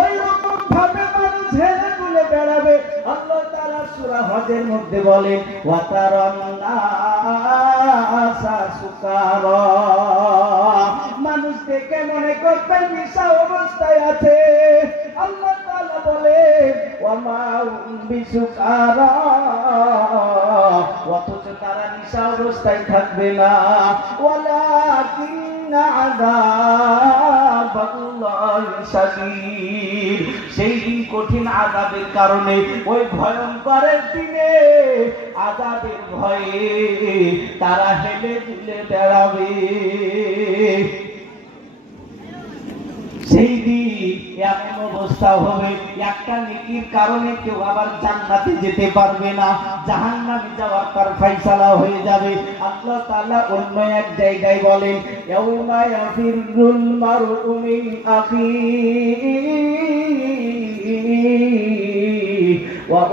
ওই রকম ভাবে মানুষ হেলে তুলে বেড়াবে। আল্লাহ তাআলা সূরা হজের মধ্যে বলেন ওয়াতারান নাসা সুকারা, মানুষ দেখে মনে করবে নেশা অবস্থায় আছে। আল্লাহ তাআলা বলেন ওয়ামা হুম বিসুকারা, অথচ তারা নেশা অবস্থায় থাকবে না। ওয়ালাকিন্না আযাবাল্লাহি শাদীদ, সেই দিন কঠিন আযাবের কারণে, ওই ভয়ঙ্করের দিনে আযাবের ভয়ে তারা হেলে দুলে বেড়াবে। সেই দিন এমন অবস্থা হবে, একটা নেকির কারণে কেউ আবার জান্নাতে যেতে পারবে না, জাহান্নামে যাওয়ার তার ফয়সালা হয়ে যাবে। আল্লাহ তাআলা অন্য এক জায়গায় বলেন ইয়াউমা ইয়াফিরুল মারউ মিন আখিহি ওয়া